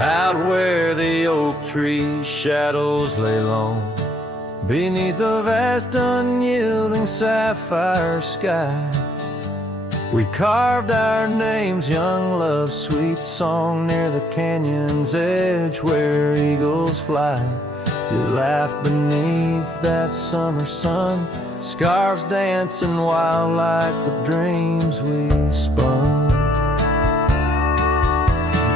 out where the oak tree shadows lay long, beneath the vast unyielding sapphire sky. We carved our names, young love's sweet song, near the canyon's edge where eagles fly. You laughed beneath that summer sun, scarves dancing wild like the dreams we spun.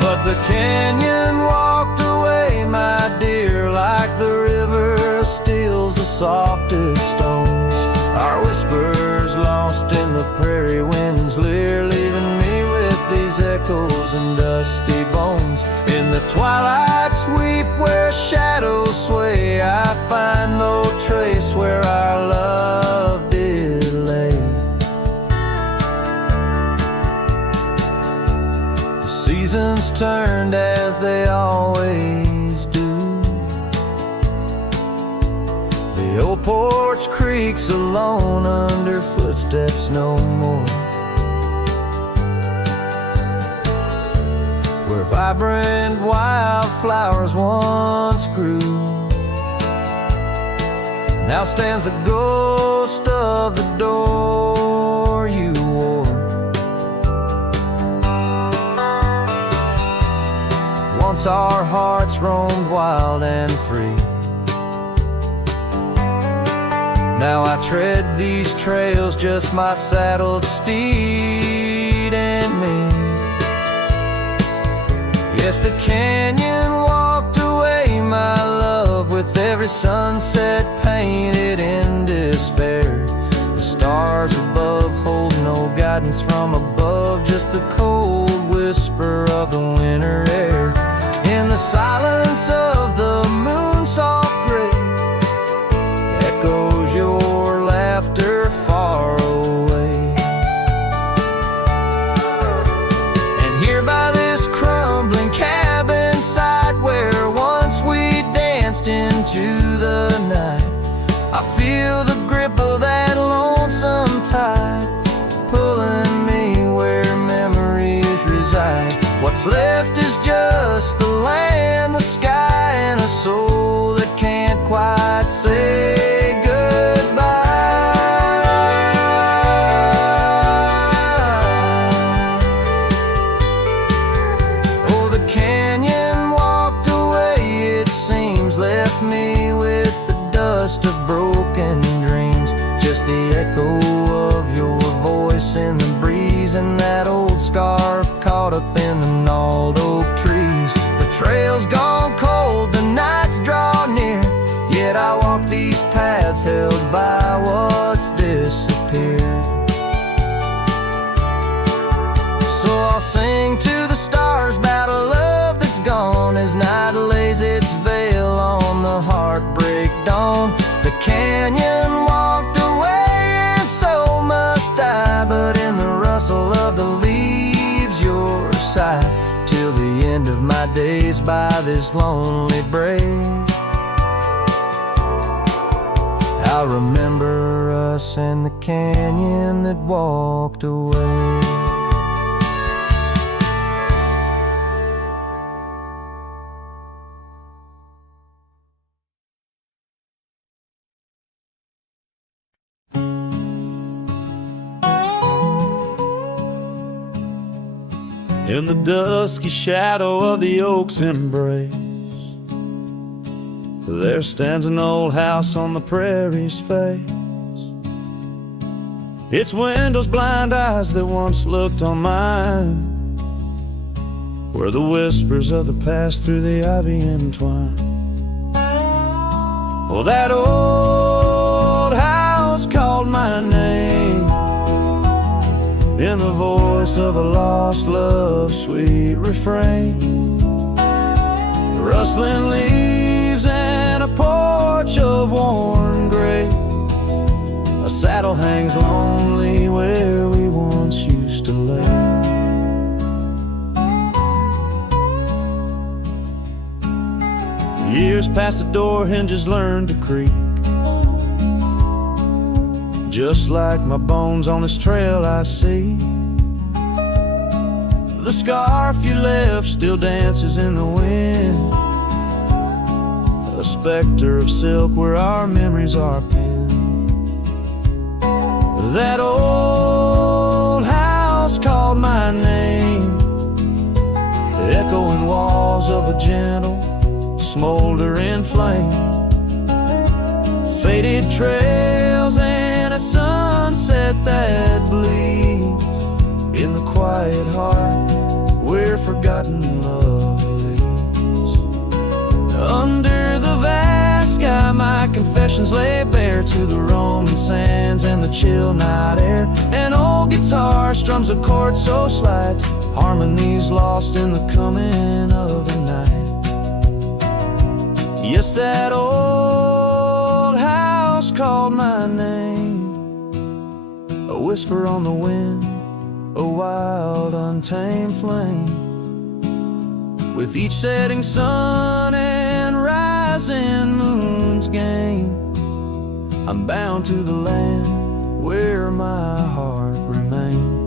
But the canyon walked away, my dear, like the river steals the softest stones. Our whispers lost in the prairie wind's leer, leaving me with these echoes and dusty bones. In the twilight sweep where shadows sway, I find no trace where our love did lay. The seasons turned as they always do. The old porch creaks alone under footsteps no more, where vibrant wildflowers once grew. Now stands the ghost of the door you wore. Once our hearts roamed wild and free. Now I tread these trails, just my saddled steed and me. Yes, the canyon walked away, my love, with every sunset painted in despair. The stars above hold no guidance from above, just the cold whisper of the winter air. In the silence of the moon soft gray, echoes your laughter far away. And here by this crumbling cabin site, where once we danced into the night, I feel the grip of that lonesome tide, pulling me where memories reside. What's left is just the land, the sky, and a soul that can't quite say goodbye. Oh, the canyon walked away, it seems, left me with the dust of broken dreams, just the echo of your voice in the breeze, and that old scarf caught up in the gnarled oak trees. The trail's gone cold, the nights draw near, yet I walk these paths held by what's disappeared. So I'll sing to the stars about a love that's gone, as night lays its veil on the heartbreak dawn. The canyon walked away, and so must I, but in the rustle of the leaves, your sight, till the end of my days by this lonely brave. I'll remember us and the canyon that walked away. In the dusky shadow of the oak's embrace, there stands an old house on the prairie's face. Its windows blind eyes that once looked on mine, where the whispers of the past through the ivy entwine. Oh, that old house called my name, in the voice of a lost love's sweet refrain. Rustling leaves and a porch of worn gray, a saddle hangs lonely where we once used to lay. Years past the door hinges learned to creak, just like my bones on this trail I see. The scarf you left still dances in the wind, a specter of silk where our memories are pinned. That old house called my name, echoing walls of a gentle, smoldering flame. Faded trails and a sunset that bleeds in the quiet heart where forgotten love lives. Under the vast sky my confessions lay bare to the roaming sands and the chill night air. An old guitar strums a chord so slight, harmonies lost in the coming of the night. Yes, that old house called my name, a whisper on the wind, a wild untamed flame. With each setting sun and rising moon's game, I'm bound to the land where my heart remains.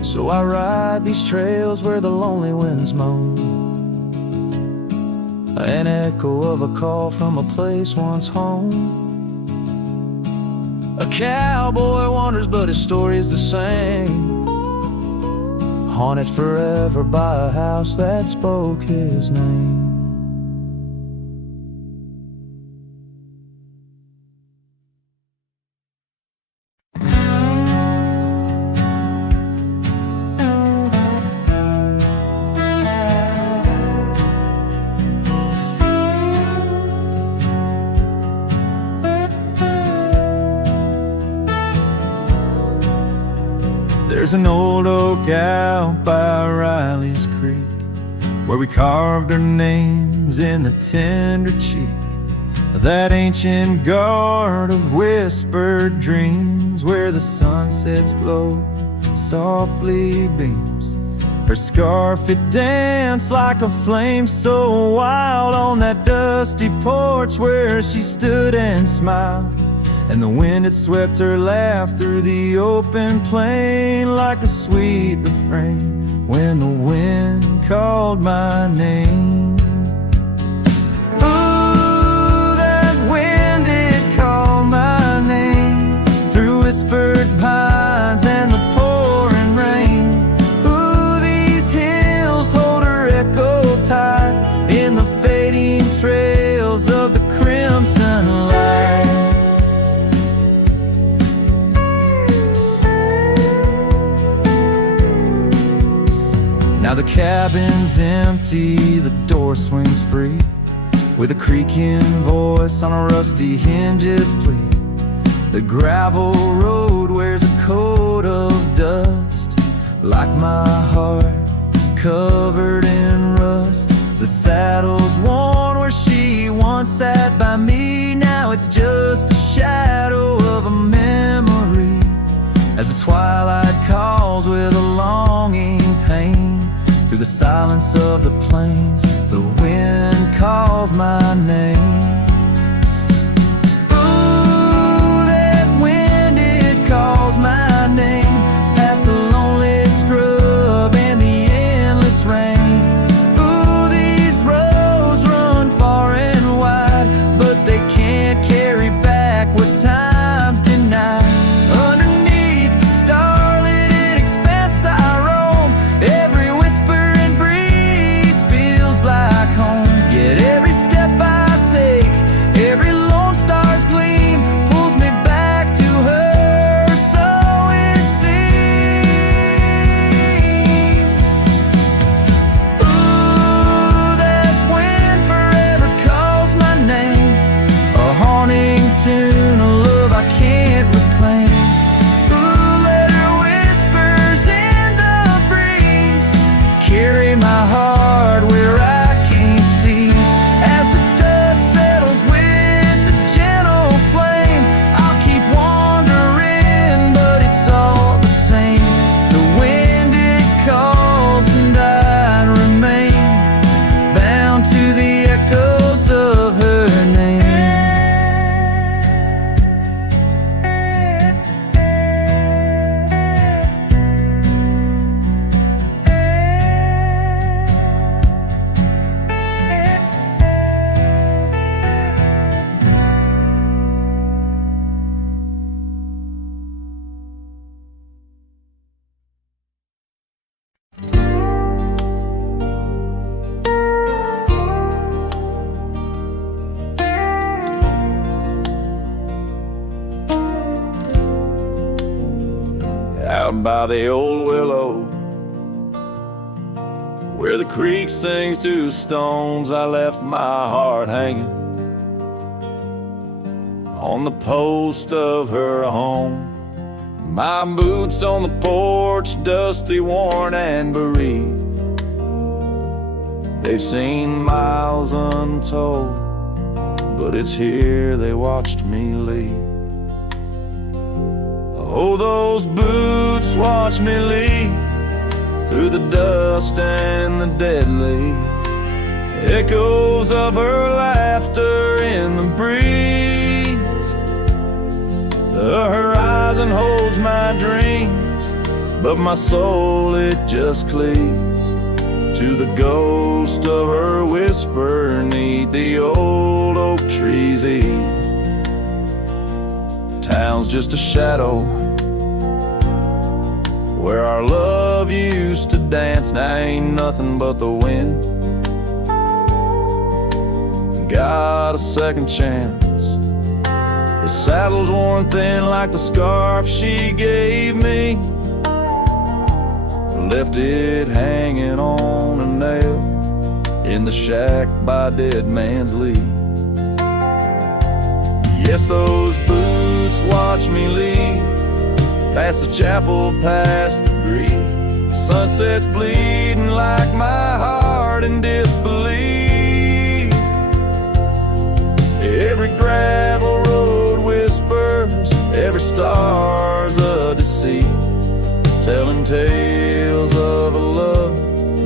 So I ride these trails where the lonely winds moan, an echo of a call from a place once home. A cowboy wanders but his story's the same, haunted forever by a house that spoke his name. There's an old oak out by Riley's Creek where we carved our names in the tender cheek of that ancient guard of whispered dreams, where the sunset's glow softly beams. Her scarf, it danced like a flame so wild on that dusty porch where she stood and smiled. And the wind had swept her laugh through the open plain like a sweet refrain when the wind called my name. Ooh, that wind did call my name through whispered pines and the pouring rain. Ooh, these hills hold her echo tight in the fading trails of the crimson light. Now the cabin's empty, the door swings free, with a creaking voice on a rusty hinge's plea. The gravel road wears a coat of dust, like my heart covered in rust. The saddle's worn where she once sat by me, now it's just a shadow of a memory, as the twilight calls with a longing pain. Through the silence of the plains, the wind calls my name. Ooh, that wind, it calls my name, past the lonely scrub and the endless rain. Ooh, these roads run far and wide, but they can't carry back what time's denied. Underneath the starlit expanse I roam, every like home. Yet every step I take, every lone star's gleam pulls me back to her, so it seems. Ooh, that wind forever calls my name, a haunting tune, a love I can't reclaim. Ooh, let her whispers in the breeze carry my heart where I as by the old willow, where the creek sings to stones. I left my heart hanging on the post of her home. My boots on the porch, dusty, worn, and bereaved. They've seen miles untold, but it's here they watched me leave. Oh, those boots watched me leave through the dust and the dead leaves. Echoes of her laughter in the breeze. The horizon holds my dreams, but my soul, it just cleaves to the ghost of her whisper 'neath the old oak tree's eave. Town's just a shadow where our love used to dance. Now ain't nothing but the wind. Got a second chance. The saddle's worn thin like the scarf she gave me. Left it hanging on a nail in the shack by Dead Man's Leave. Yes, those boots watch me leave, past the chapel, past the grief. Sunset's bleeding like my heart in disbelief. Every gravel road whispers, every star's a deceit, telling tales of a love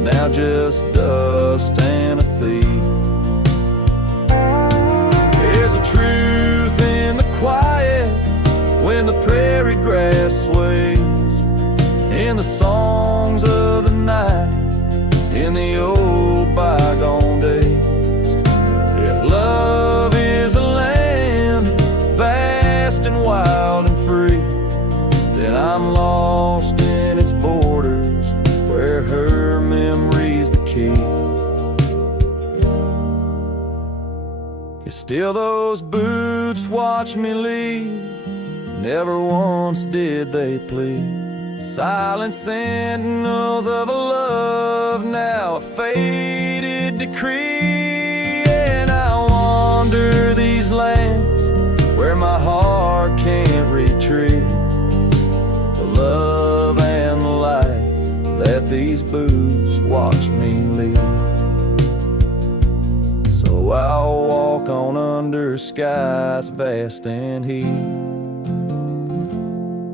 now just dust and a thief. There's a truth in the quiet when the prairie grass sways, in the songs of the night, in the old bygone days. If love is a land vast and wild and free, then I'm lost in its borders, where her memory's the key. Yet still those boots watch me leave, never once did they plead. Silent sentinels of a love, now a faded decree. And I wander these lands where my heart can't retreat the love and the life that these boots watch me leave. So I'll walk on under skies vast and heat,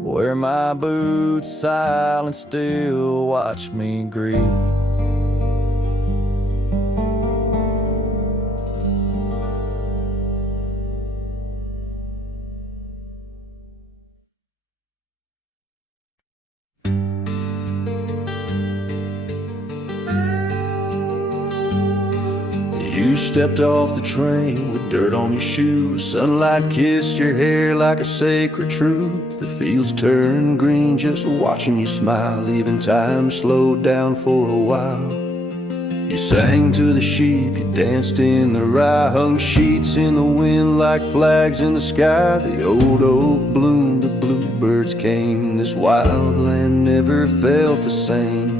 where my boots silent still watch me grieve. You stepped off the train with dirt on your shoes. Sunlight kissed your hair like a sacred truth. The fields turned green just watching you smile. Even time slowed down for a while. You sang to the sheep, you danced in the rye, hung sheets in the wind like flags in the sky. The old oak bloomed, the bluebirds came. This wild land never felt the same.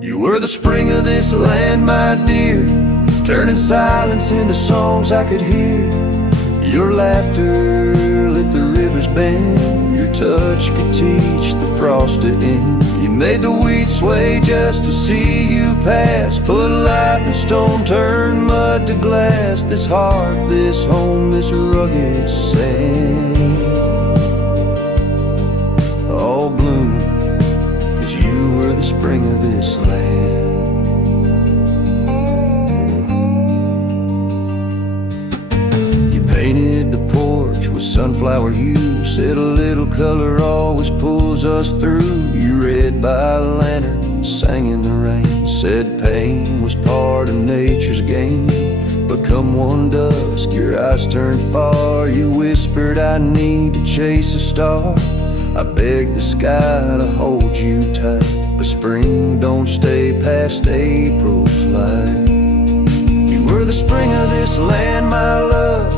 You were the spring of this land, my dear, turning silence into songs I could hear. Your laughter lit the river's bend, your touch could teach the frost to end. You made the wheat sway just to see you pass, put life in stone, turn mud to glass. This heart, this home, this rugged sand, all bloom 'cause you were the spring of this land. You painted the porch with sunflower hue, said a little color always pulls us through. You read by lantern, sang in the rain, said pain was part of nature's game. But come one dusk, your eyes turned far. You whispered, I need to chase a star. I begged the sky to hold you tight, but spring don't stay past April's light. You were the spring of this land, my love,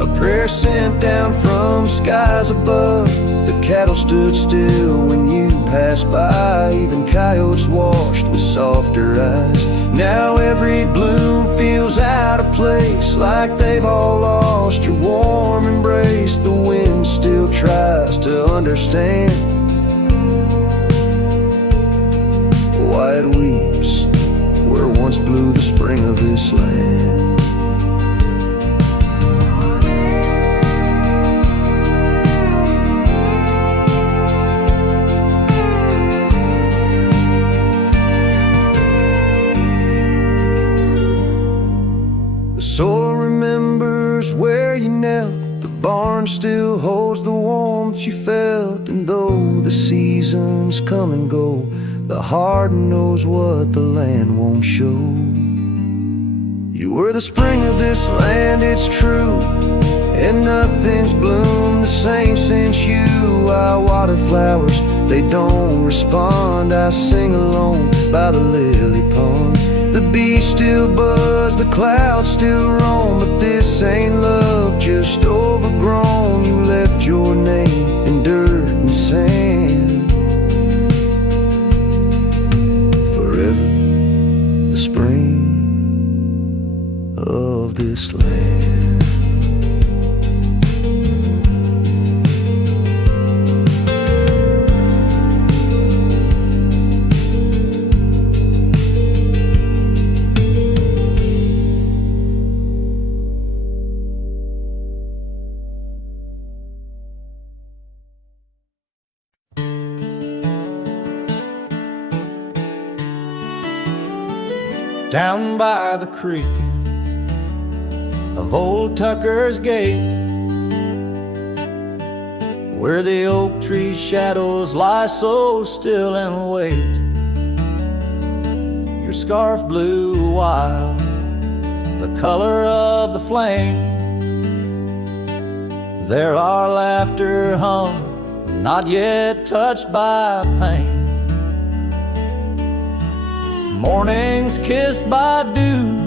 a prayer sent down from skies above. The cattle stood still when you passed by. Even coyotes washed with softer eyes. Now every bloom feels out of place, like they've all lost your warm embrace. The wind still tries to understand why it weeps where once blew the spring of this land. Soil remembers where you knelt. The barn still holds the warmth you felt. And though the seasons come and go, the heart knows what the land won't show. You were the spring of this land, it's true, and nothing's bloomed the same since you. I water flowers, they don't respond. I sing alone by the lily pond. The bees still buzz, the clouds still roam, but this ain't love, just overgrown. You left your name in dirt and sand. Forever the spring of this land. Down by the creek of old Tucker's Gate, where the oak tree shadows lie so still and wait, your scarf blew wild, the color of the flame. There our laughter hung, not yet touched by pain. Mornings kissed by dew,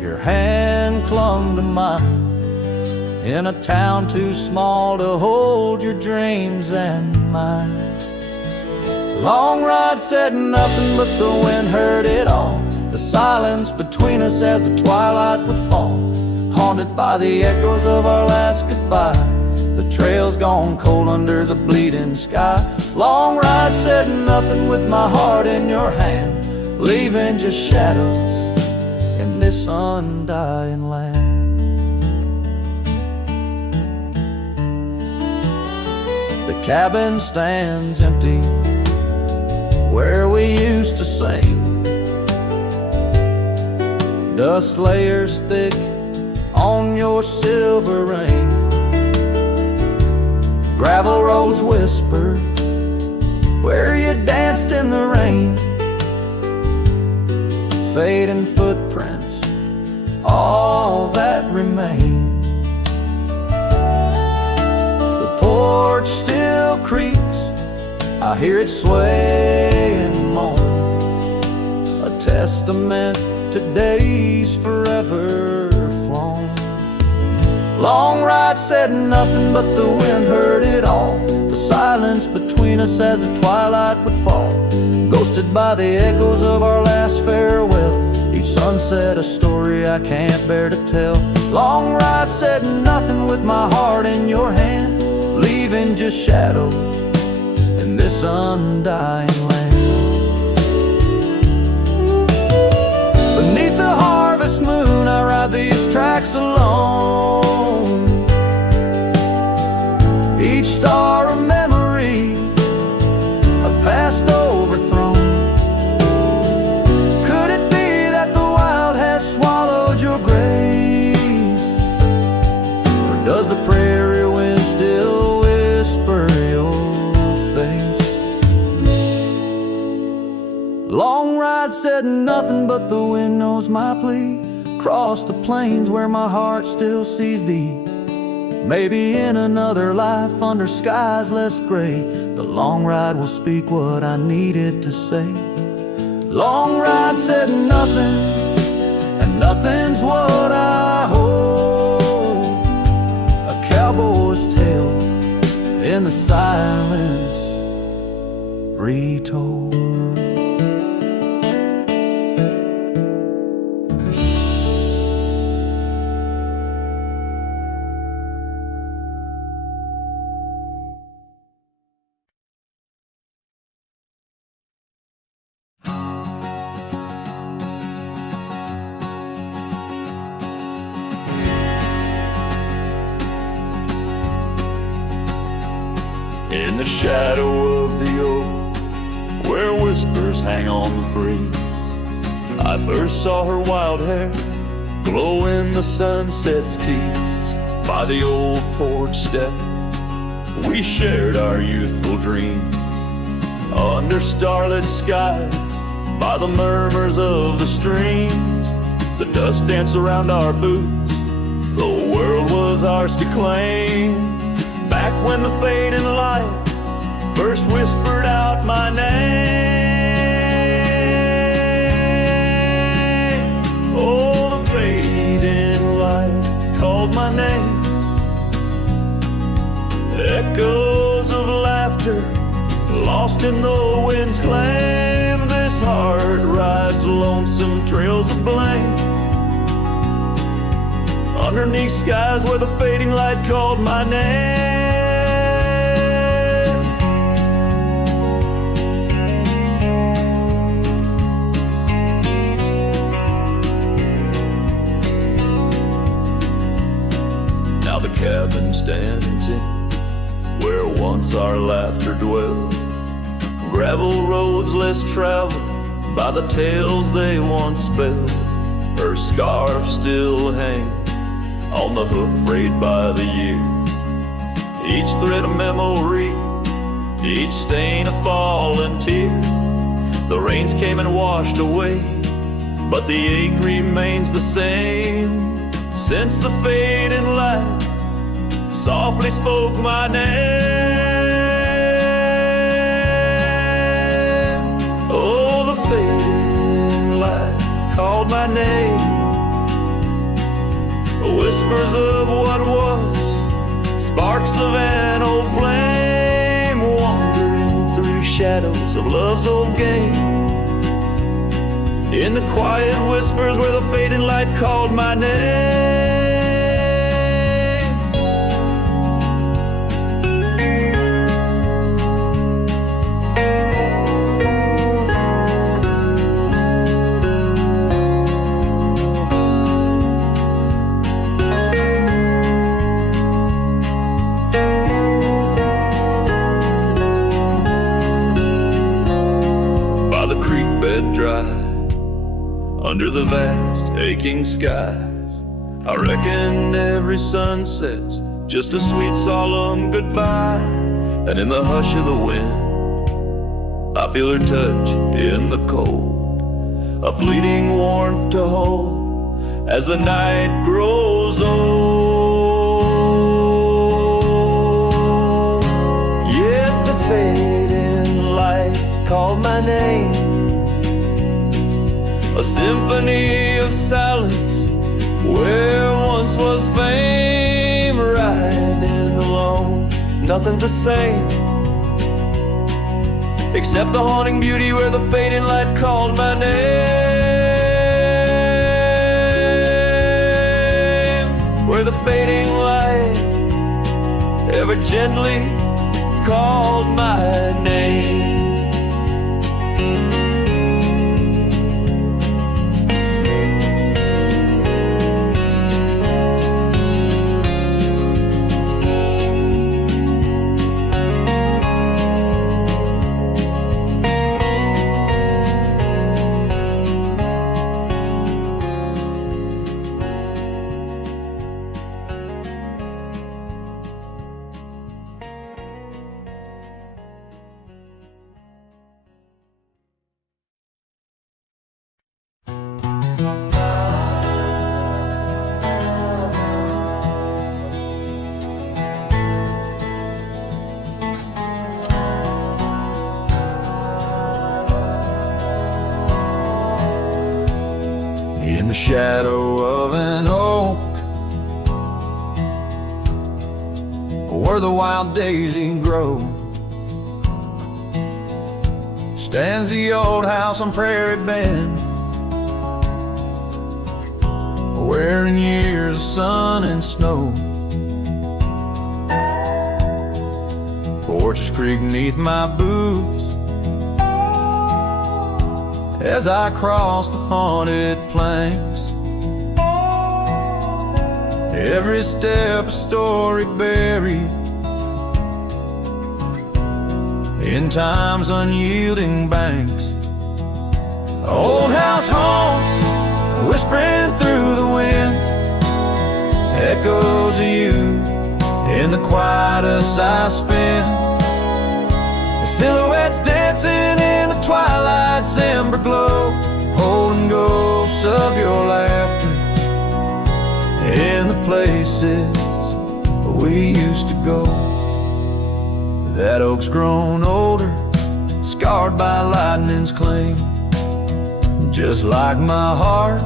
your hand clung to mine, in a town too small to hold your dreams and mine. Long ride said nothing, but the wind heard it all. The silence between us as the twilight would fall, haunted by the echoes of our last goodbye. The trail's gone cold under the bleeding sky. Long ride said nothing with my heart in your hand, leaving just shadows in this undying land. The cabin stands empty where we used to sing. Dust layers thick on your silver ring. Gravel roads whisper where you danced in the rain. Fading footprints, all that remain. The porch still creaks, I hear it sway and moan, a testament to days forever flown. Long ride said nothing, but the wind heard it all. The silence between us as the twilight would fall, ghosted by the echoes of our last farewell. Each sunset a story I can't bear to tell. Long ride said nothing with my heart in your hand, leaving just shadows in this undying land. Beneath the harvest moon I ride these tracks alone, each star a memory, a past overthrown. Could it be that the wild has swallowed your grace, or does the prairie wind still whisper your face? Long ride said nothing, but the wind knows my plea. Cross the plains where my heart still sees thee. Maybe in another life under skies less gray, the long ride will speak what I needed to say. Long ride said nothing, and nothing's what I hold. A cowboy's tale in the silence retold. In the shadow of the oak, where whispers hang on the breeze, I first saw her wild hair glow in the sunset's teased. By the old porch step, we shared our youthful dreams, under starlit skies, by the murmurs of the streams. The dust danced around our boots, the world was ours to claim. Back when the fading light first whispered out my name. Oh, the fading light called my name. Echoes of laughter lost in the wind's claim. This heart rides lonesome trails of blame, underneath skies where the fading light called my name. Now the cabin stands in where once our laughter dwelled, gravel roads less traveled by the tales they once spelled. Her scarf still hangs on the hook frayed by the year, each thread a memory, each stain a fallen tear. The rains came and washed away, but the ache remains the same. Since the fading light softly spoke my name. Oh, the fading light called my name. Whispers of what was, sparks of an old flame, wandering through shadows of love's old game. In the quiet whispers where the fading light called my name. Under the vast aching skies, I reckon every sunset's just a sweet solemn goodbye. And in the hush of the wind, I feel her touch in the cold, a fleeting warmth to hold as the night grows old. Yes, the fading light called my name, a symphony of silence where once was fame. Riding alone, nothing's the same except the haunting beauty where the fading light called my name. Where the fading light ever gently called my name. In the shadow of an oak, where the wild daisy grows, stands the old house on Prairie Bend, where in years of sun and snow, Fortress Creek neath my boots, as I cross the haunted planks. Every step a story buried in time's unyielding banks. Old house haunts, whispering through the wind, echoes of you in the quietest I spend. The silhouettes dancing in the twilight's ember glow, holding ghosts of your laughter in the places we used to go. That oak's grown older, scarred by lightning's cling, just like my heart,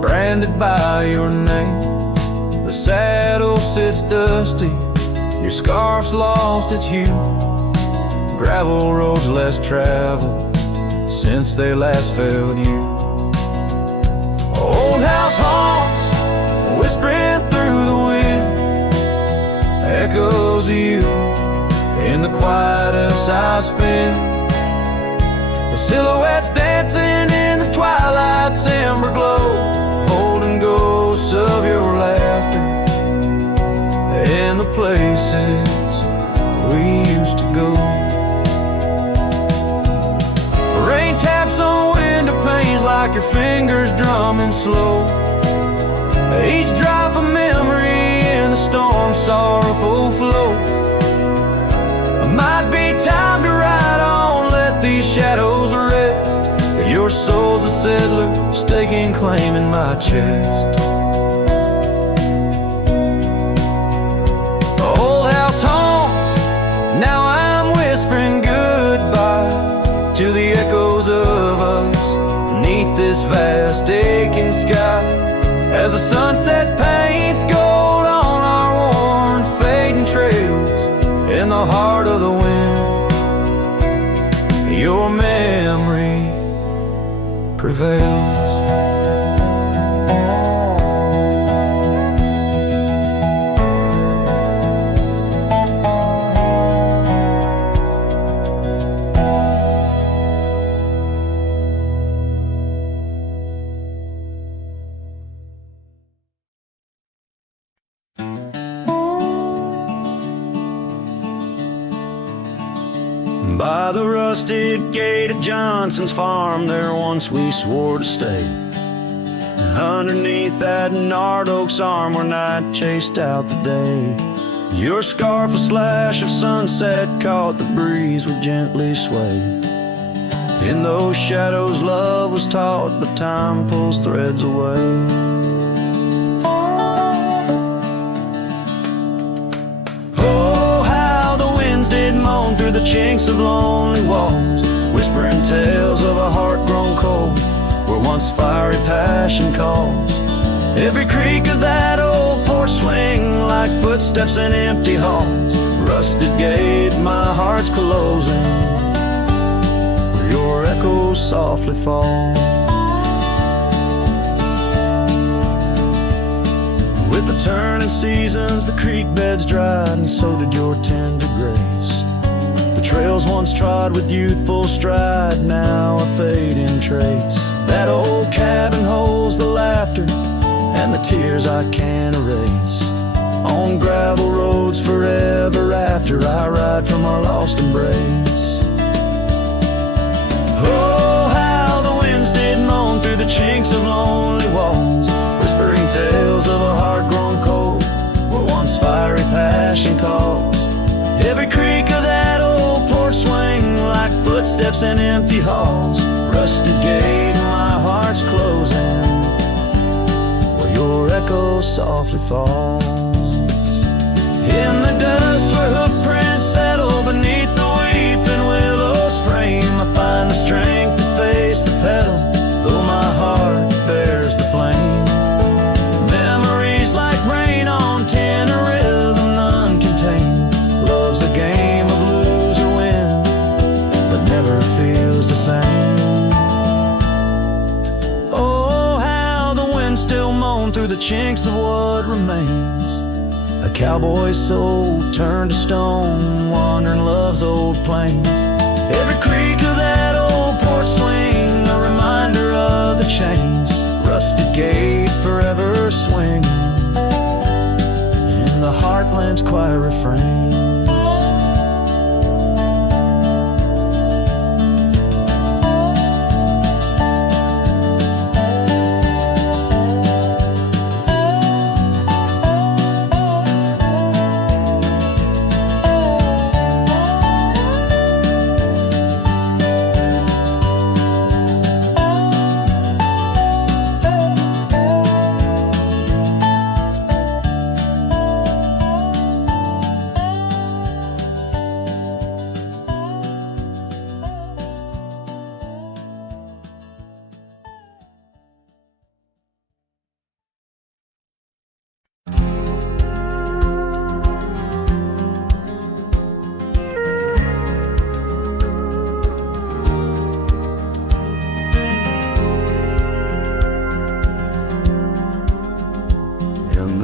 branded by your name. The saddle sits dusty, your scarf's lost its hue, gravel roads less traveled since they last failed you. Old house haunts, whispering through the wind, echoes of you in the quietest I spend. The silhouettes dancing in the twilight's ember glow, holding ghosts of your laughter in the places we used to go. Rain taps on window panes like your fingers drumming slow, each drop a memory in the storm's sorrowful flow. Might be time to ride on, let these shadows rest. Your soul's a settler, staking claim in my chest. Old house haunts, now I'm whispering goodbye to the echoes of us beneath this vast aching sky, as the sunset paints gold on our worn fading trails. In the heart of the wind, your memory prevails. By the rusted gate of Johnson's farm, there once we swore to stay. Underneath that gnarled oak's arm, where night chased out the day. Your scarf, a slash of sunset, caught the breeze would gently sway. In those shadows love was taught, but time pulls threads away. Through the chinks of lonely walls, whispering tales of a heart grown cold, where once fiery passion calls. Every creak of that old porch swing like footsteps in empty halls. Rusted gate, my heart's closing, where your echoes softly fall. With the turning seasons, the creek beds dried, and so did your tender grace. The trails once trod with youthful stride, now a fading trace. That old cabin holds the laughter and the tears I can't erase. On gravel roads forever after, I ride from our lost embrace. Oh, how the winds did moan through the chinks of lonely walls, whispering tales of a heart grown cold, where once fiery passion calls. Every creak of that old porch swing like footsteps in empty halls. Rusted gate, my heart's closing, where your echo softly falls. In the dust where hoofprints settle beneath the weeping willow's frame, I find the strength to face the pedal, though my heart bears the flame. Memories like rain on tin, a rhythm none contain. winds still moan through the chinks of what remains. A cowboy's soul turned to stone, wandering love's old plains. Every creak of that old porch swing, a reminder of the chains. Rusted gate forever swinging in the heartland's quiet refrains.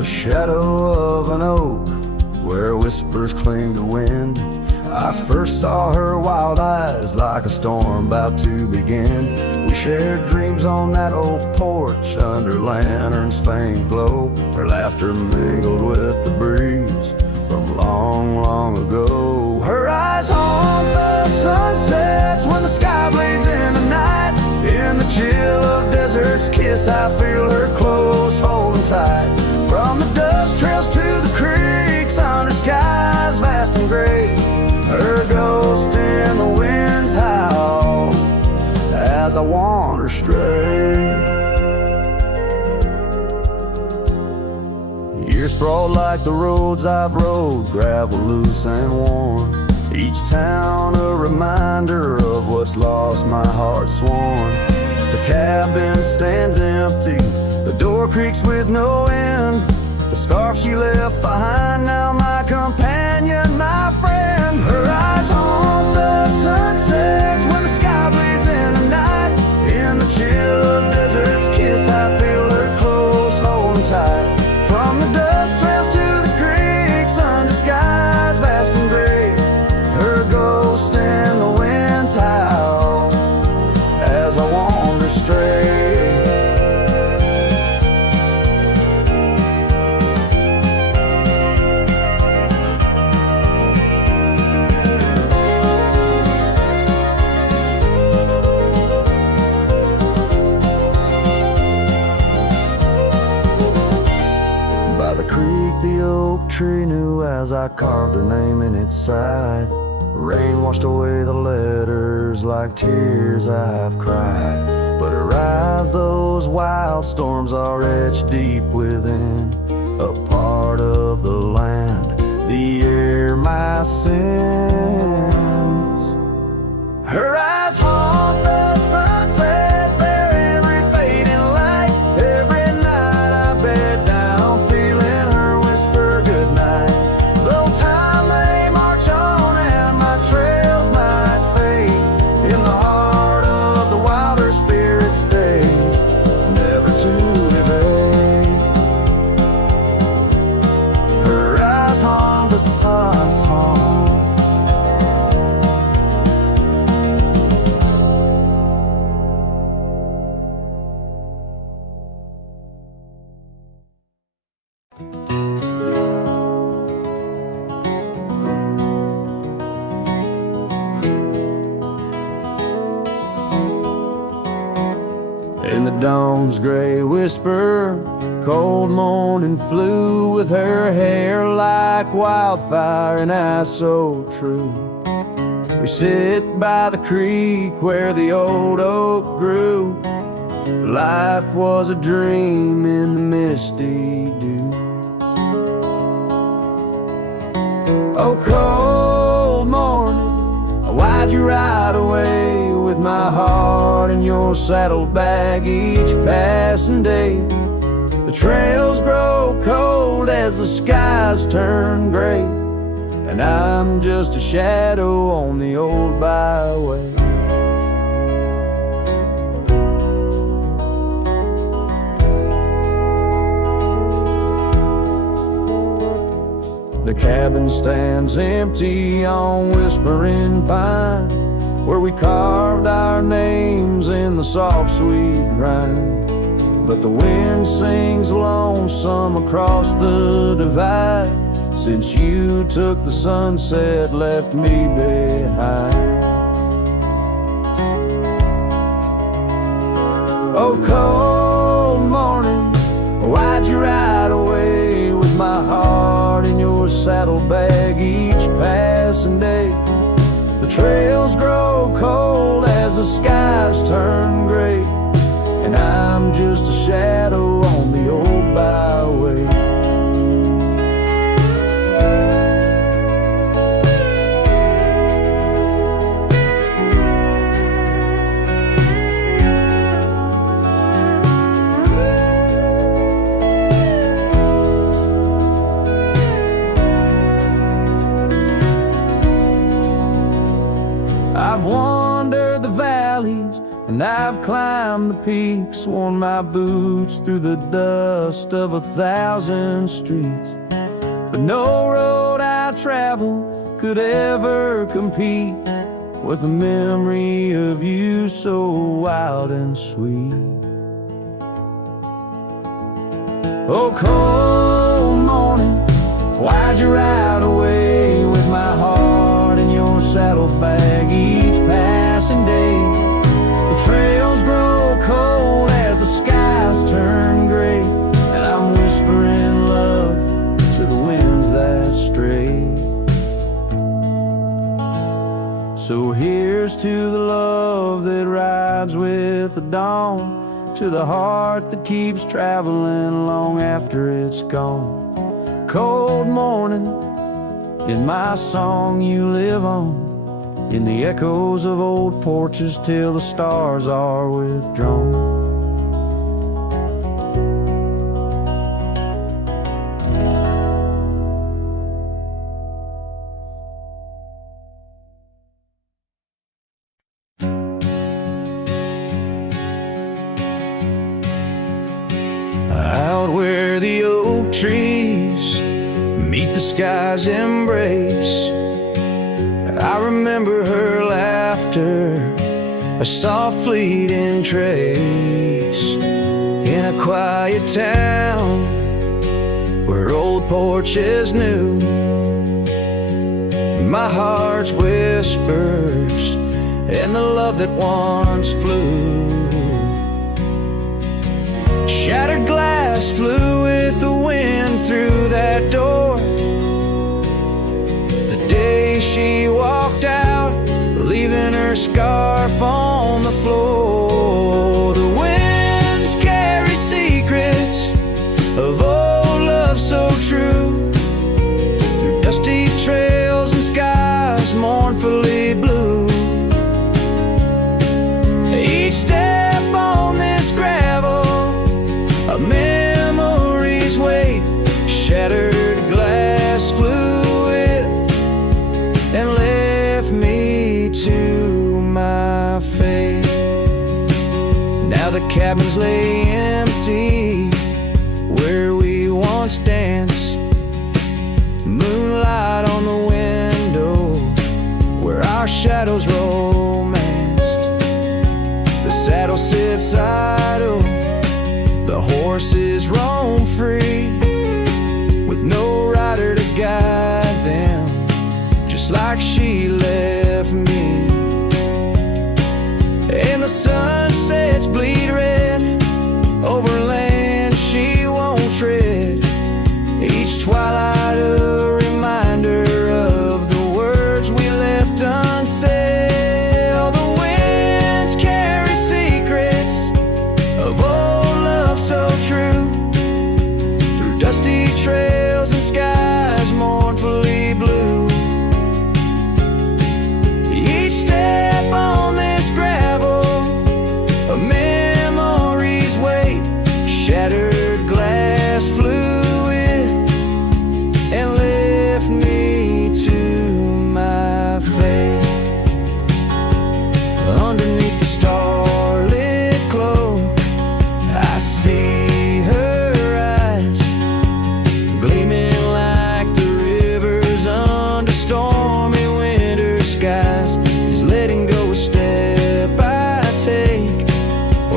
Shadow of an oak where whispers cling to wind, I first saw her wild eyes like a storm about to begin. We shared dreams on that old porch under lanterns' faint glow. Her laughter mingled with the breeze from long, long ago. Her eyes haunt the sunsets when the sky bleeds in the night. In the chill of desert's kiss, I feel her close, holding tight. From the dust trails to the creeks, under skies vast and gray, her ghost in the winds howl as I wander stray. Years sprawl like the roads I've rode, gravel loose and worn. Each town a reminder of what's lost, my heart sworn. The cabin stands empty, the door creaks with no end. The scarf she left behind, now my companion, my friend. Her eyes haunt the sunsets when the sky bleeds in the night. In the chill of desert's kiss, I feel her close, holding tight. From the dust trails to the creeks, under skies vast and gray, her ghost in the winds howl as I wander stray. Tree knew as I carved her name in its side. Rain washed away the letters like tears I've cried. But her eyes, those wild storms are etched deep within, a part of the land, the air, my sins. Her eyes haunt the sunsets, their every fading light. Every night I bed down, feeling her whisper goodnight. Though time may march on and my trails might fade, in the heart of the wilder spirit stays, never to evade. Her eyes haunt the sun's haunts. In the dawn's gray whisper, cold morning flew, with her hair like wildfire and eyes so true. We sit by the creek where the old oak grew. Life was a dream in the misty dew. Oh, cold morning, why'd you ride away with my heart in your saddlebag each passing day? The trails grow cold as the skies turn gray, and I'm just a shadow on the old byway. the cabin stands empty on whispering pine, where we carved our names in the soft sweet rhyme. But the wind sings lonesome across the divide, since you took the sunset, left me behind. Oh, cold morning, why'd you ride away with my heart in your saddlebag each passing day? The trails grow cold as the skies turn gray, and I'm just a shadow on the old byway. I've wandered the valleys and I've climbed the peaks, worn my boots through the dust of 1,000 streets, but no road I travel could ever compete with a memory of you so wild and sweet. Oh, cold morning, why'd you ride away with my heart in your saddlebag each passing day? The trails grow cold as the skies turn gray, and I'm whispering love to the winds that stray. So here's to the love that rides with the dawn, to the heart that keeps traveling long after it's gone. Cold morning, in my song you live on, in the echoes of old porches till the stars are withdrawn. Out where the oak trees meet the sky's embrace, I remember her laughter, a soft fleeting trace, in a quiet town where old porches knew my heart's whispers and the love that once flew. Shattered glass flew with the wind through that door the day she walked out, leaving her scarf on the floor. The winds carry secrets of old love so true, through dusty trails and skies mournfully blue. Each step on this gravel, a memory's weight, shattered glass flew with and left me to my fate. Now the cabins lay empty where we once danced, moonlight on the window where our shadows romanced. The saddle sits idle, the horses roam free, with no rider to guide them, just like she left me. And the sunsets bleed red over land she won't tread, each twilight a reminder of the words we left unsaid. All the winds carry secrets of old love so true,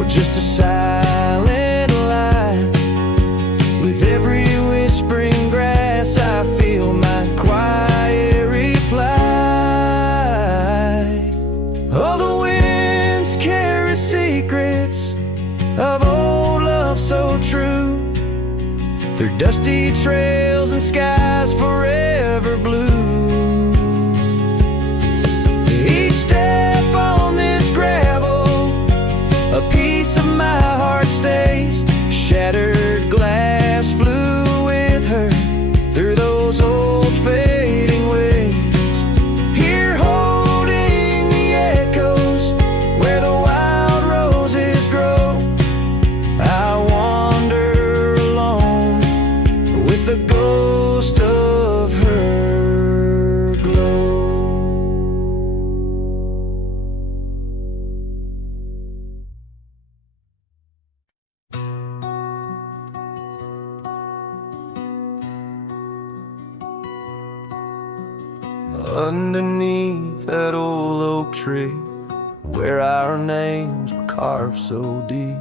just a silent lie. With every whispering grass I feel my quiet reply. Oh, the winds carry secrets of old love so true, through dusty trails and skies forever blue. Each step on this gravel, a piece of my heart stays. Shattered glass flew with her through those old fading ways. Here holding the echoes where the wild roses grow, I wander alone with the ghost of her glow. Underneath that old oak tree, where our names were carved so deep,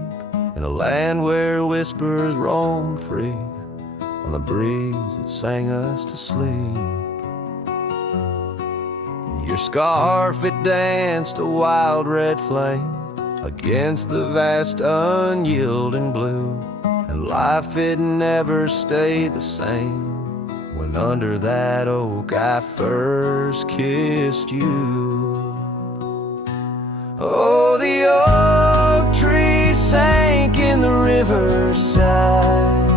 in a land where whispers roam free on the breeze that sang us to sleep. Your scarf, it danced a wild red flame against the vast unyielding blue, and life, it never stayed the same when under that oak I first kissed you. Oh, the oak tree sank in the riverside,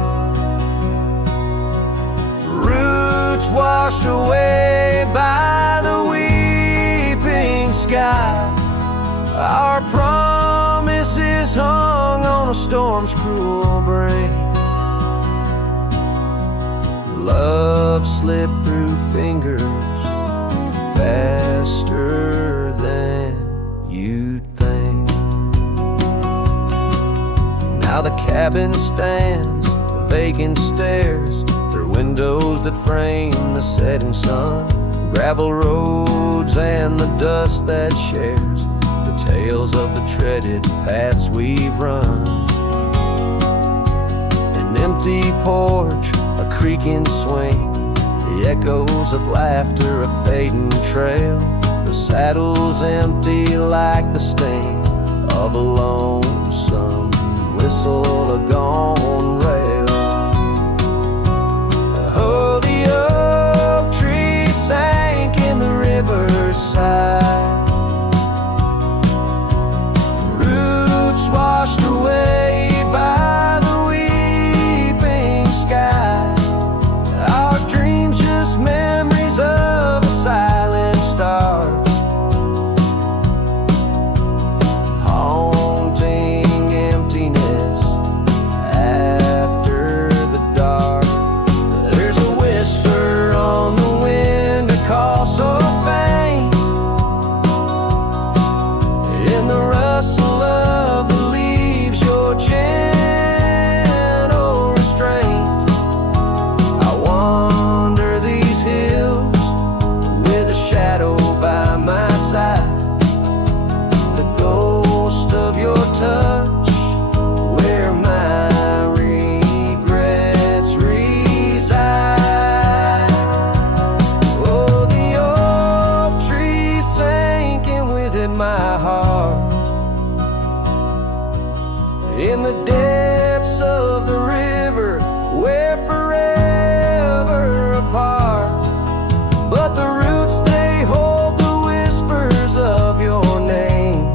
roots washed away by the weeping sky. Our promises hung on a storm's cruel break. Love slipped through fingers faster than you'd think. Now the cabin stands, vacant stares through windows that frame the setting sun, gravel roads and the dust that shares the tales of the treaded paths we've run. An empty porch, a creaking swing, the echoes of laughter, a fading trail, the saddle's empty like the sting of a lonesome whistle, a gone rail. Oh, the oak tree sank in the riverside, roots washed away by the weeping sky. Our dreams just memories of a silent star, haunting emptiness after the dark. There's a whisper on the wind, a call so faint, in the rustle of the leaves, your gentle restraint. I wander these hills with a shadow by my side, the ghost of your touch where my regrets reside. Oh, the oak tree sank, and with it my heart, in the depths of the river, we're forever apart. But the roots, they hold the whispers of your name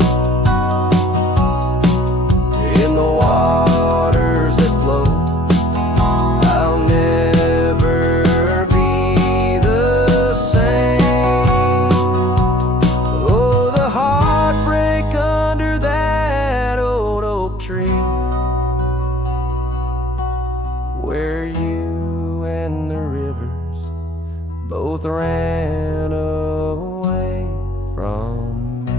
in the waters that flow. I'll never be the same. Oh, the heartbreak under that old oak tree, where you and the rivers both ran away from me.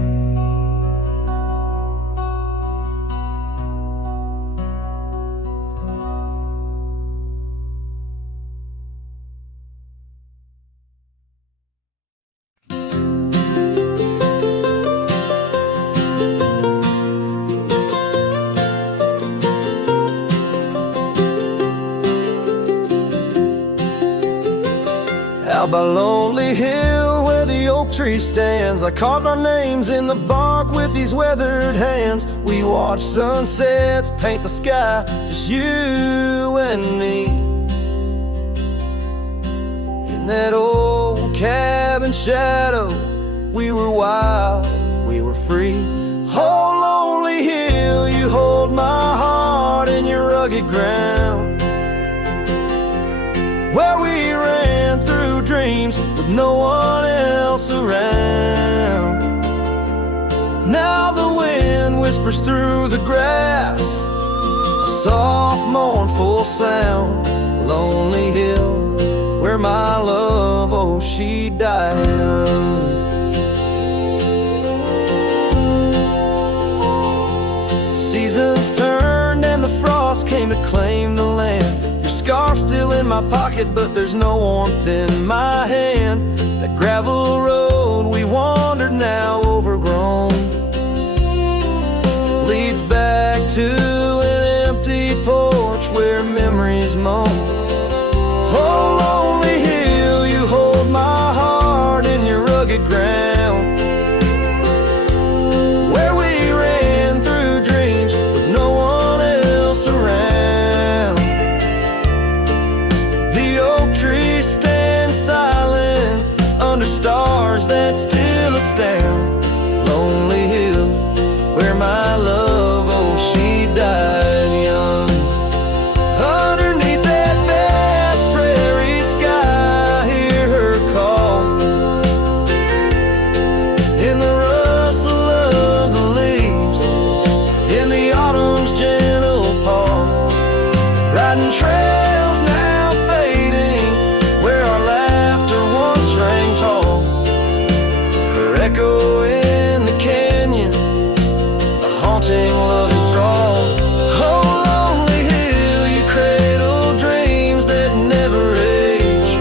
Out by Lonely Hill where the oak tree stands, I carved our names in the bark with these weathered hands. We watched sunsets paint the sky, just you and me. In that old cabin shadow, we were wild, we were free. Oh, Lonely Hill, you hold my heart in your rugged ground, where we ran through dreams with no one else around. Now the wind whispers through the grass, a soft mournful sound. Lonely Hill, where my love, oh, she died young. Seasons turned and the frost came to claim the land. Your scarf's still in my pocket, but there's no warmth in my hand. That gravel road we wandered, now overgrown, leads back to an empty porch where memories moan. Oh, Lonely Hill, you hold my heart in your rugged ground, where we ran through dreams with no one else around. The oak tree stands silent under stars that still astound. Lonely Hill, where my love, oh, she died young. Underneath that vast prairie sky, I hear her call. In the rustle of the leaves, in the autumn's gentle paw, riding trails now fading, where our laughter once rang tall. Her echo in the canyon, a haunting loving thrall. Oh, Lonely Hill, you cradle dreams that never age,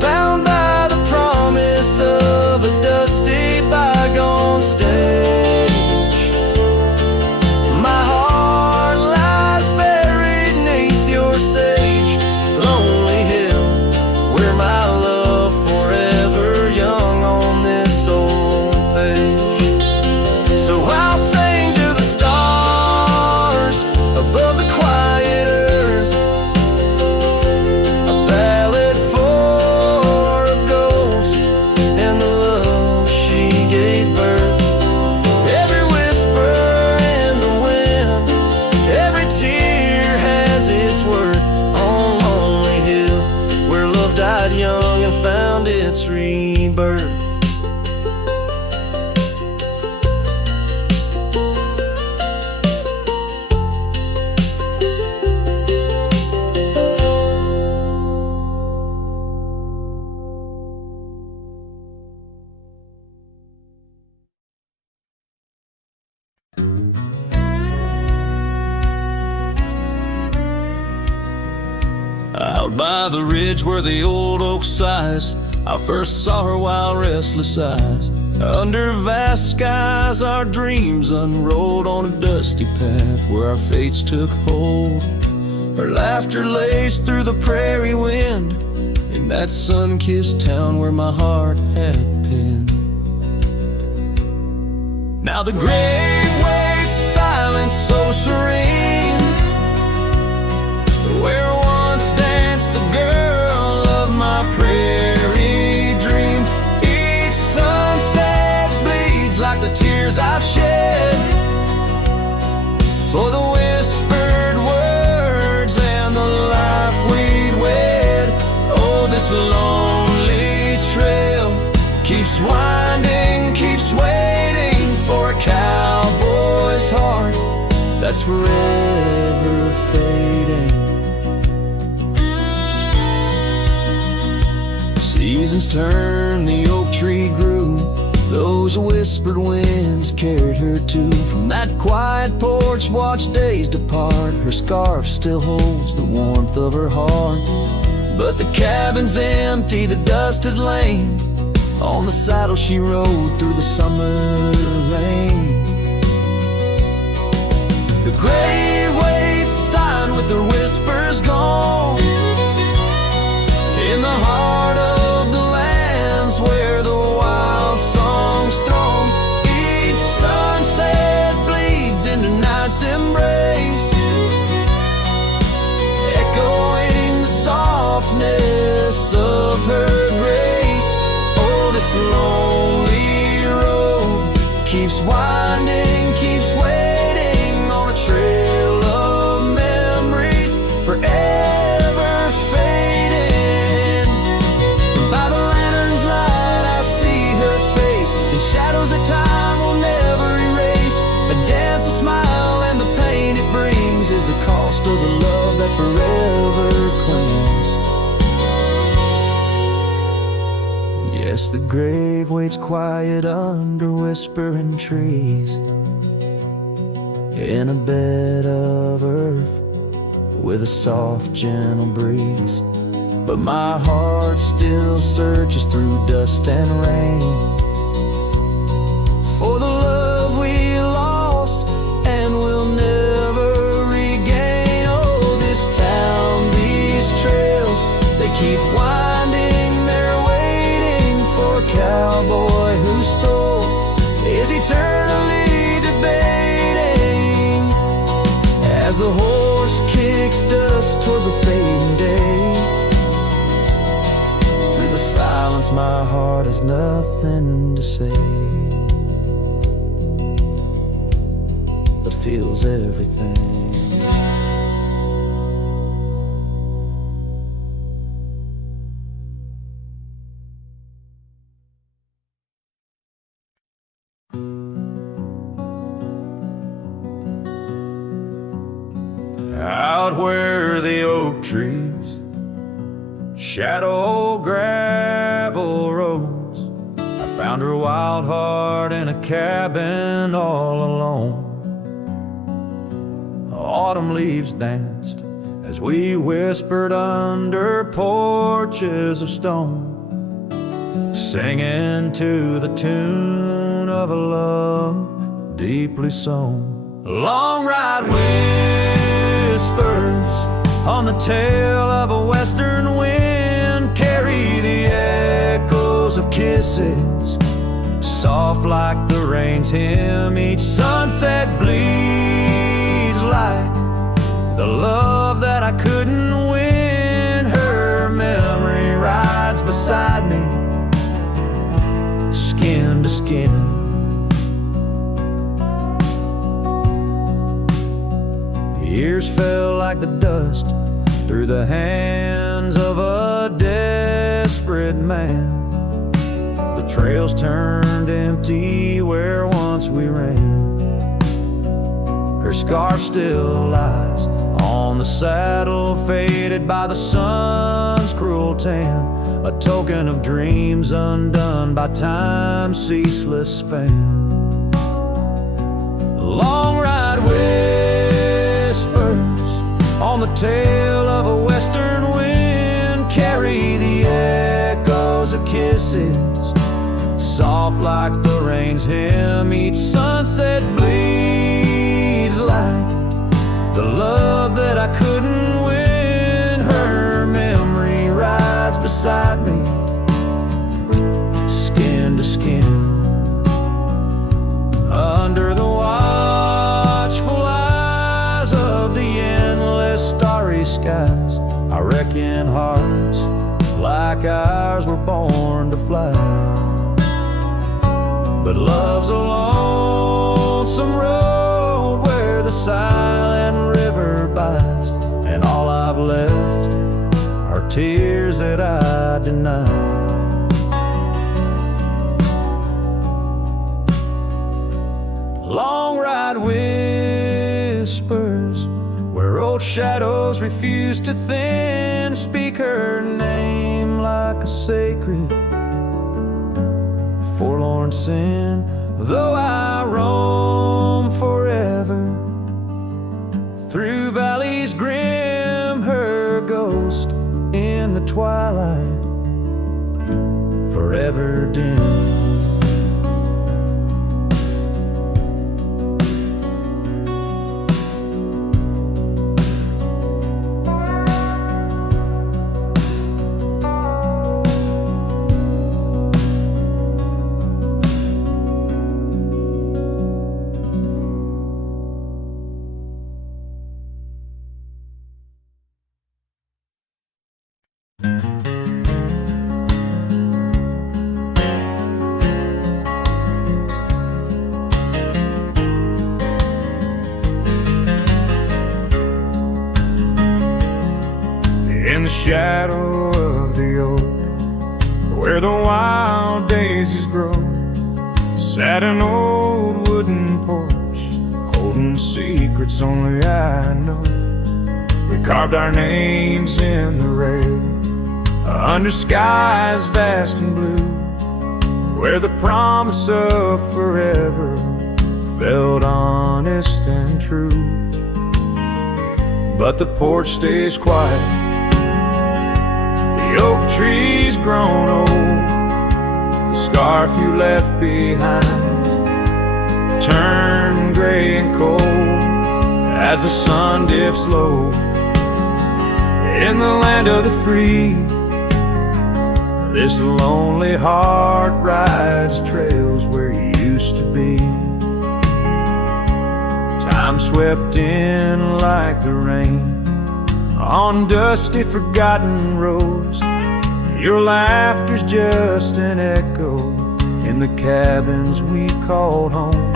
bound by the promise of a dusty bygone stage. My heart lies buried neath your sage. Lonely Hill, where my love forever young on this old page. So I'll sing to the stars above the quiet earth, a ballad for a ghost and the love she gave birth. Every whisper in the wind, every tear has its worth. On Lonely Hill, where love died young and found its rebirth. Out by the ridge where the old oak sighs, I first saw her wild restless eyes. Under vast skies our dreams unrolled on a dusty path where our fates took hold. Her laughter laced through the prairie wind in that sun-kissed town where my heart had been. Now the grave waits silent, so serene, where once danced the girl of my prairie dream. Each sunset bleeds like the tears I've shed for the whispered words and the life we'd wed. Oh, this lonely trail keeps winding, keeps waiting for a cowboy's heart that's forever fading. Seasons turned, the oak tree grew, those whispered winds carried her to. From that quiet porch, watch days depart. Her scarf still holds the warmth of her heart, but the cabin's empty, the dust has lain on the saddle she rode through the summer rain. The grave waits silent with her whispers gone in the heart close embrace, echoing the softness of her grace. Oh, this lonely road keeps winding, keeps waiting on a trail of memories forever fading. By the lantern's light I see her face in shadows that time will never erase. A dance, a smile, and the pain it brings is the cost of the love that forever clings. Yes, the grave waits quiet under whispering trees, in a bed of earth with a soft, gentle breeze. But my heart still searches through dust and rain for the love we lost and will never regain. Oh, this town, these trails, they keep winding, they're waiting for a cowboy whose soul is eternally debating as the horse kicks dust towards a fading day. Through the silence my heart has nothing to say, but feels everything. Out where the oak trees shadow gravel roads, I found her wild heart in a cabin all alone. Autumn leaves danced as we whispered under porches of stone, singing to the tune of a love deeply sown. Long ride whispers on the tail of a western wind carry the echoes of kisses, soft like the rain's hymn. Each sunset bleeds like the love that I couldn't win. Her memory rides beside me, skin to skin. Years fell like the dust through the hands of a desperate man. The trails turned empty where once we ran. Her scarf still lies on the saddle, faded by the sun's cruel tan, a token of dreams undone by time's ceaseless span. Long ride whispers on the tail of a western wind carry the echoes of kisses, soft like the rain's hymn. Each sunset bleeds like the love that I couldn't win. Her memory rides beside me, skin to skin. Under the watchful eyes of the endless starry skies, I reckon hearts like ours were born to fly. But love's a lonesome road where the silent river bides, and all I've left are tears that I deny. Long ride whispers where old shadows refuse to thin, speak her name like a sacred forlorn sin. Though I roam forever through valleys grim, her ghost in the twilight forever dim. shadow of the oak, where the wild daisies grow, sat an old wooden porch, holding secrets only I know. We carved our names in the rail, under skies vast and blue, where the promise of forever felt honest and true. But the porch stays quiet, the oak tree's grown old, the scarf you left behind turned gray and cold as the sun dips low. In the land of the free, this lonely heart rides trails where you used to be. Time swept in like the rain on dusty forgotten roads. Your laughter's just an echo in the cabins we called home.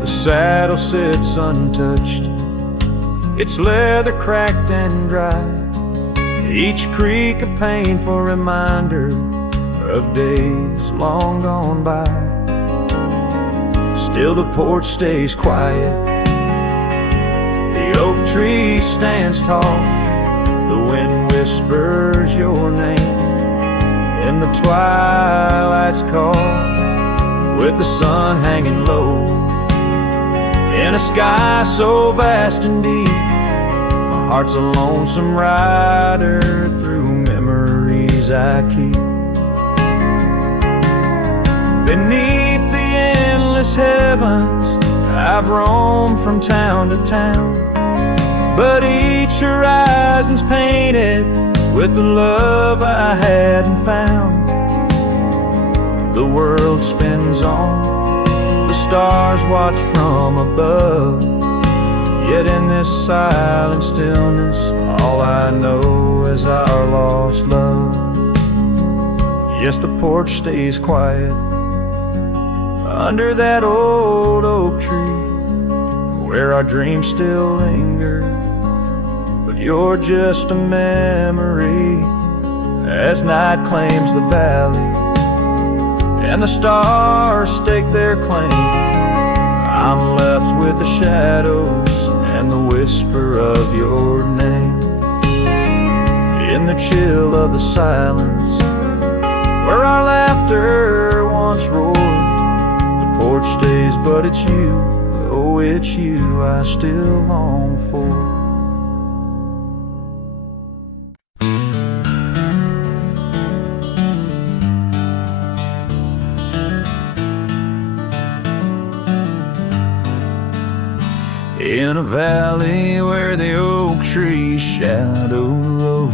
The saddle sits untouched, its leather cracked and dry, each creak a painful reminder of days long gone by. Still the porch stays quiet, the oak tree stands tall, the wind whispers your name in the twilight's call, with the sun hanging low in a sky so vast and deep. My heart's a lonesome rider through memories I keep. Beneath the endless heavens I've roamed from town to town, but each horizon's painted with the love I hadn't found. The world spins on, the stars watch from above, yet in this silent stillness all I know is our lost love. Yes, the porch stays quiet under that old oak tree, where our dreams still linger, but you're just a memory as night claims the valley and the stars stake their claim. I'm left with the shadows and the whisper of your name in the chill of the silence where our laughter once roared. The porch stays, but it's you, oh it's you I still long for. In a valley where the oak tree's shadow low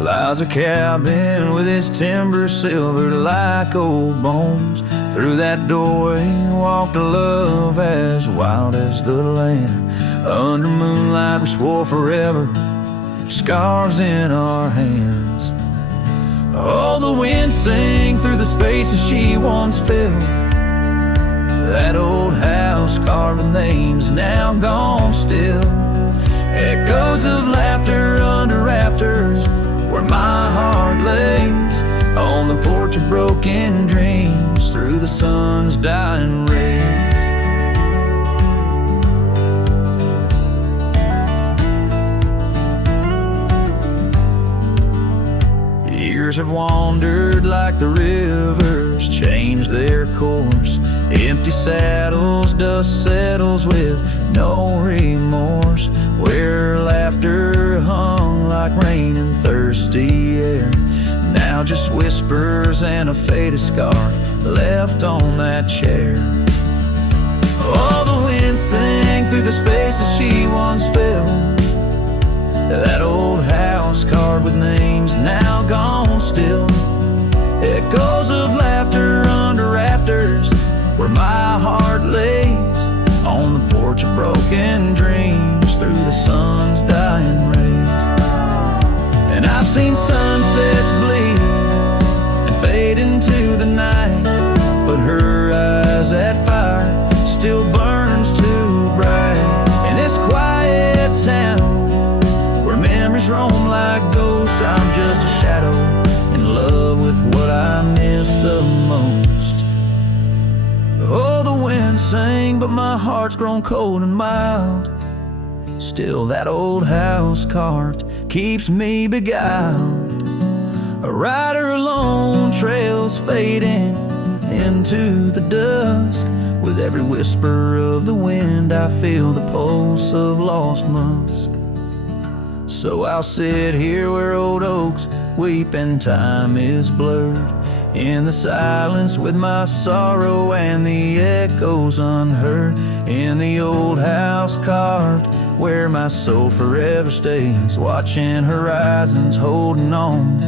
lies a cabin with its timber silvered like old bones. Through that doorway walked a love as wild as the land. Under moonlight we swore forever, scarves in our hands. Oh, the wind sang through the spaces she once filled. That old house carved with names now gone still. Echoes of laughter under rafters where my heart lays, on the porch of broken dreams through the sun's dying rays. Years have wandered like the rivers, changed their course. Empty saddles, dust settles with no remorse, where laughter hung like rain in thirsty air. Now just whispers and a faded scarf left on that chair. Oh, the wind sang through the spaces she once filled. That old house carved with names now gone still. Echoes of laughter under rafters where my heart lays, on the porch of broken dreams through the sun's dying rays. And I've seen sunsets bleed and fade into the night, but her eyes, that fire still burns too bright. In this quiet town where memories roam like ghosts, sing, but my heart's grown cold and mild. Still that old house carved keeps me beguiled. A rider alone, trails fading into the dusk. With every whisper of the wind, I feel the pulse of lost musk. So I'll sit here where old oaks weep and time is blurred, in the silence with my sorrow and the echoes unheard. In the old house carved where my soul forever stays, watching horizons, holding on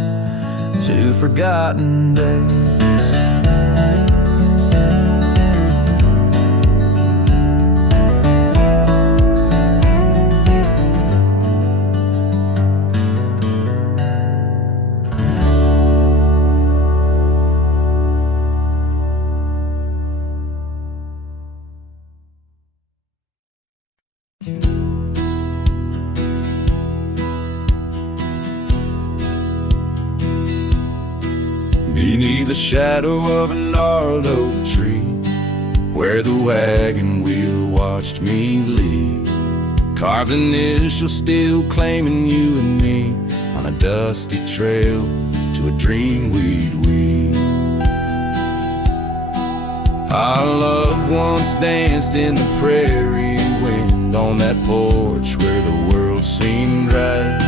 to forgotten days. Beneath the shadow of a gnarled oak tree, where the wagon wheel watched me leave, carved initials still claiming you and me, on a dusty trail to a dream we'd weave. Our love once danced in the prairie wind, on that porch where the world seemed right.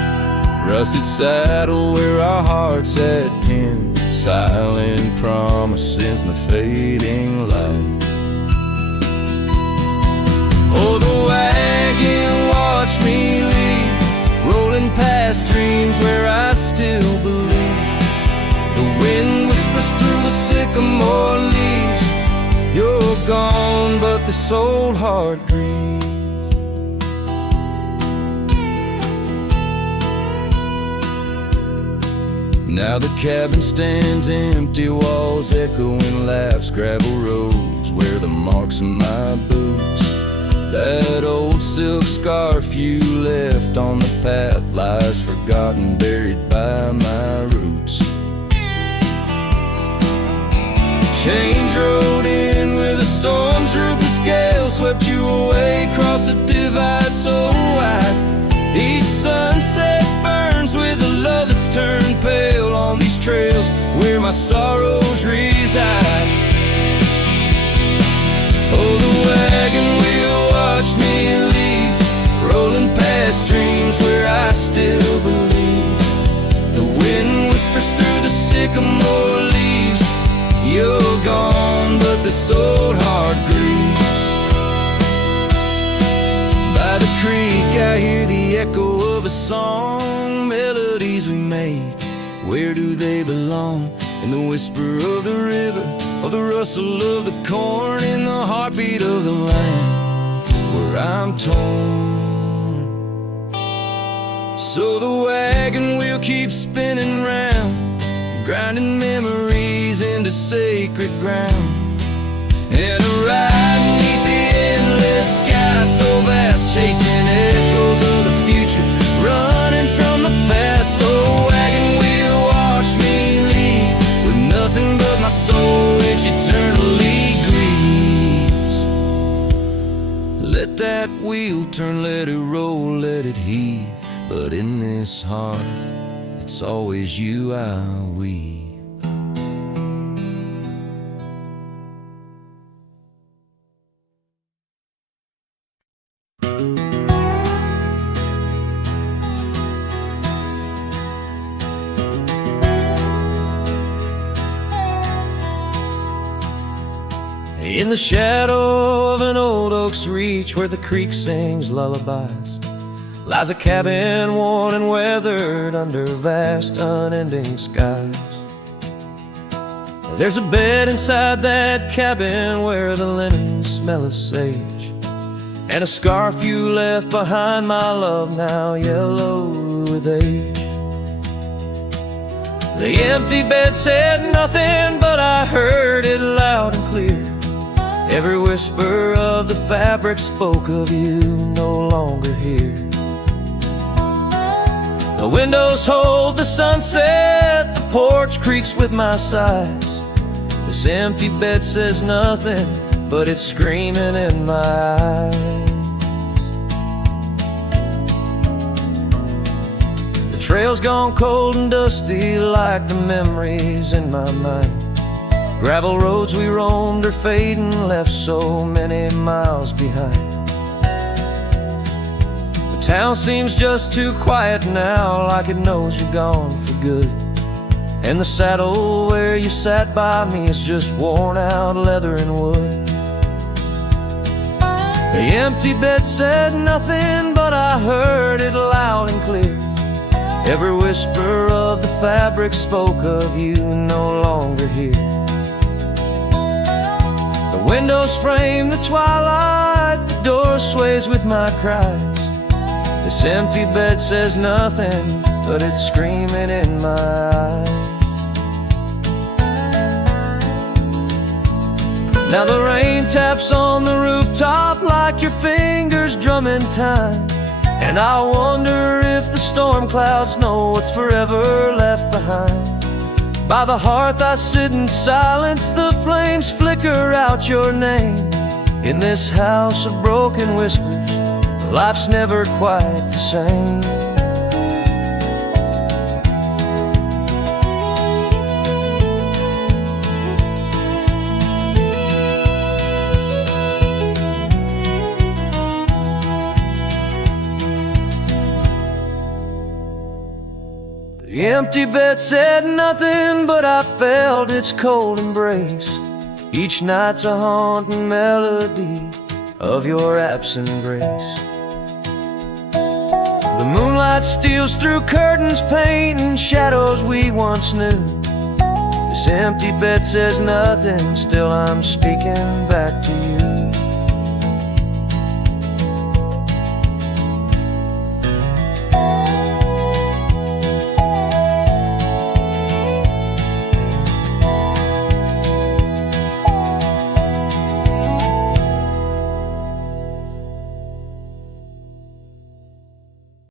Rusted saddle where our hearts had pinned, silent promises in the fading light. Oh, the wagon watched me leave, rolling past dreams where I still believe. The wind whispers through the sycamore leaves, you're gone, but this old heart grieves. Now the cabin stands empty, walls echoing laughs, gravel roads where the marks of my boots. That old silk scarf you left on the path lies forgotten, buried by my roots. Change rode in with the storm's ruthless gale, swept you away across a divide so wide. Each sunset burns with a love that's turned pale on these trails where my sorrows reside. Oh, the wagon wheel watched me leave, rolling past dreams where I still believe. The wind whispers through the sycamore leaves, you're gone, but this old heart grieves. By the creek I hear the echo of a song, melodies we made, where do they belong? In the whisper of the river, or the rustle of the corn, in the heartbeat of the land where I'm torn. So the wagon wheel keeps spinning round, grinding memories into sacred ground. And a ride beneath the endless sky so vast, chasing echoes of the future, running from the past. Oh, wagon wheel watch me leave, with nothing but my soul which eternally grieves. Let that wheel turn, let it roll, let it heave, but in this heart it's always you I weave. In the shadow of an old oak's reach, where the creek sings lullabies, lies a cabin worn and weathered under vast unending skies. There's a bed inside that cabin where the linen smell of sage, and a scarf you left behind, my love, now yellow with age. The empty bed said nothing, but I heard it loud and clear. Every whisper of the fabric spoke of you no longer here. The windows hold the sunset, the porch creaks with my sighs. This empty bed says nothing, but it's screaming in my eyes. The trail's gone cold and dusty like the memories in my mind. Gravel roads we roamed are fading, left so many miles behind. The town seems just too quiet now, like it knows you're gone for good. And the saddle where you sat by me is just worn out leather and wood. The empty bed said nothing, but I heard it loud and clear. Every whisper of the fabric spoke of you no longer here. The windows frame the twilight, the door sways with my cries. This empty bed says nothing, but it's screaming in my eyes. Now the rain taps on the rooftop like your fingers drumming time. And I wonder if the storm clouds know what's forever left behind. By the hearth I sit in silence, the flames flicker out your name. In this house of broken whispers, life's never quite the same. The empty bed said nothing, but I felt its cold embrace. Each night's a haunting melody of your absent grace. The moonlight steals through curtains, painting shadows we once knew. This empty bed says nothing, still I'm speaking back to you.